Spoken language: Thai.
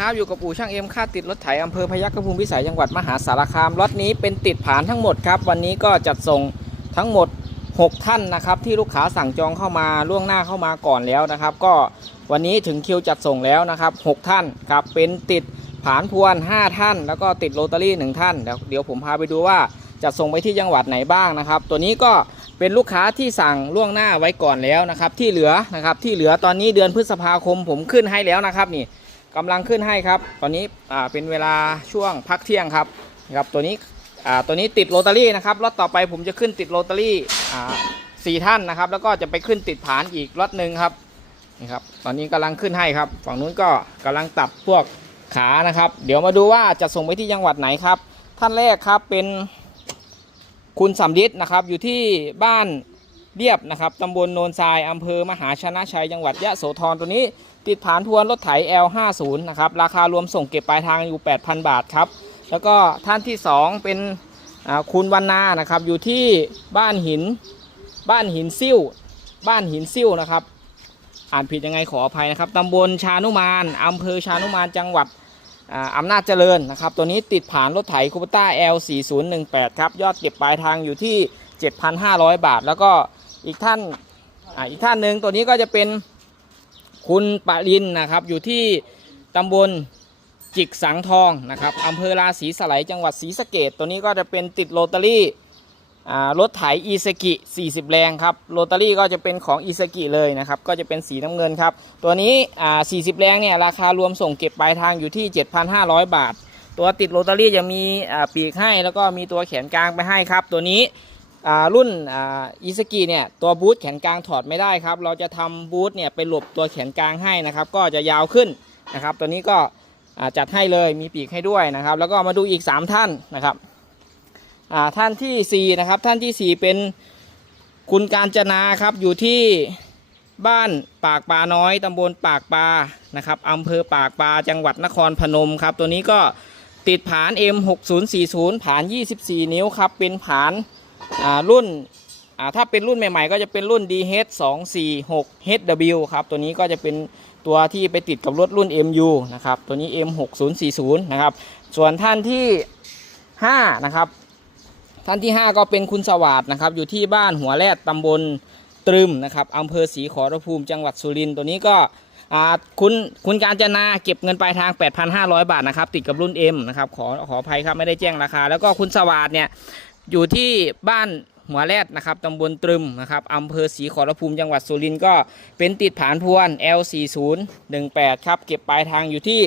ครับอยู่กับปู่ช่างเอ็มค่าติดรถไถอำเภอพยัคฆภูมิพิสัยจังหวัดมหาสารคามรถนี้เป็นติดผานทั้งหมดครับ วันนี้ก็จัดส่งทั้งหมด 6 ท่านนะครับ ที่ลูกค้าสั่งจองเข้ามาล่วงหน้าเข้ามาก่อนแล้วนะครับ ก็วันนี้ถึงคิวจัดส่งแล้วนะครับ6ท่านครับเป็นติดผานพวน 5 ท่าน แล้วก็ติดโรตารี่ 1 ท่านเดี๋ยวเดี๋ยวผมพาไปดูว่าจะส่งไปที่จังหวัดไหนบ้างนะครับ ตัวนี้ก็เป็นลูกค้าที่สั่งล่วงหน้าไว้ก่อนแล้วนะครับ ที่เหลือนะครับที่เหลือตอนนี้เดือนพฤษภาคมผมขึ้นให้แล้วนะครับนี่ กำลังขึ้นให้ครับ ตอนนี้อ่าเป็นเวลาช่วงพักเที่ยงครับนะครับตัวนี้อ่าตัวนี้ติดโรตารี่นะครับรถต่อไปผมจะขึ้นติดโรตารี่อ่าสี่ท่านนะครับ แล้วก็จะไปขึ้นติดผานอีกรถหนึ่งครับนี่ครับตอนนี้กำลังขึ้นให้ครับ ฝั่งนู้นก็กำลังตัดพวกขานะครับ เดี๋ยวมาดูว่าจะส่งไปที่จังหวัดไหนครับ ท่านแรกครับเป็นคุณสำลิดนะครับอยู่ที่บ้าน เรียบนะครับตำบลโนนทรายอำเภอมหาชนะชัยจังหวัดยะโสธรตัวนี้ ติดผานทวนรถไถ L50 นะครับราคารวมส่งเก็บปลายทางอยู่ 8,000 บาทครับ แล้วก็ท่านที่ 2 เป็นคุณวันนานะครับอยู่ที่บ้านหินบ้านหินซิ่วบ้านหินซิ่วนะครับ อ่านผิดยังไงขออภัยนะครับตำบลชานุมานอำเภอชานุมานจังหวัดอ่าอำนาจเจริญนะครับตัวนี้ติดผานรถไถคูปต้า L4018 ครับยอดเก็บปลายทางอยู่ที่ 7,500 บาท แล้วก็ อีกท่านอ่าอีกท่านหนึ่งตัวนี้ก็จะเป็นคุณปรินนะครับอยู่ที่ตำบลจิกสังทองนะครับอำเภอราศีสไลยจังหวัดศรีสะเกดตัวนี้ก็จะเป็นติดโรตารี่อ่ารถไถอีสกิ 40 แรงครับโรตารี่ก็จะเป็นของอีสกิเลยนะครับ ก็จะเป็นสีน้ำเงินครับ ตัวนี้อ่า40 แรงเนี่ยราคารวมส่งเก็บปลายทางอยู่ที่ 7,500 บาท ตัวติดโรตารี่จะมีอ่าปีกให้แล้วก็มีตัวแขนกลางไปให้ครับ ตัวนี้ รุ่นอ่าอีสกีเนี่ยตัวบูทแขนกลางถอดไม่ได้ครับ เราจะทำบูทเนี่ยไปหลบตัวแขนกลางให้นะครับ ก็จะยาวขึ้นนะครับ ตัวนี้ก็จัดให้เลยมีปีกให้ด้วยนะครับ แล้วก็มาดูอีก 3 ท่านนะครับท่านทีสี่4 นะครับ ท่านทีสี่ 4 เป็นคุณการจนาครับอยู่ที่บ้านปากปลาน้อยตำบลปากปลานะครับอำเภอปากปลาจังหวัดนครพนมครับ ตัวนี้ก็ติดผาน M6040 ผาน 24 นิ้วครับ เป็นผาน รุ่นอ่าถ้าเป็นรุ่นใหม่ๆ ก็จะเป็นรุ่น DH 2 4 6 HW ครับ ตัวนี้ก็จะเป็นตัวที่ไปติดกับรถรุ่น MU นะครับ ตัวนี้ M6040 นะครับ ส่วนท่านที่ 5 นะครับ ท่านที่ 5 ก็เป็นคุณสวัสดนะครับ อยู่ที่บ้านหัวแรดตำบลตรึมนะครับอำเภอศรีขอรภูมิ จังหวัดสุรินทร์ ตัวนี้ก็อ่าคุณคุณการจนาเก็บเงินปลายทาง 8,500 บาทนะครับ ติดกับรุ่น M นะครับ ขอขออภัยครับไม่ได้แจ้งราคา แล้วก็คุณสวัสดเนี่ย อยู่ที่บ้านหัวแรดนะครับตำบลตรึมนะครับอำเภอศรีขอรภูมิจังหวัดสุรินทร์ก็เป็นติดผานพวน L4018 ครับเก็บปลายทางอยู่ที่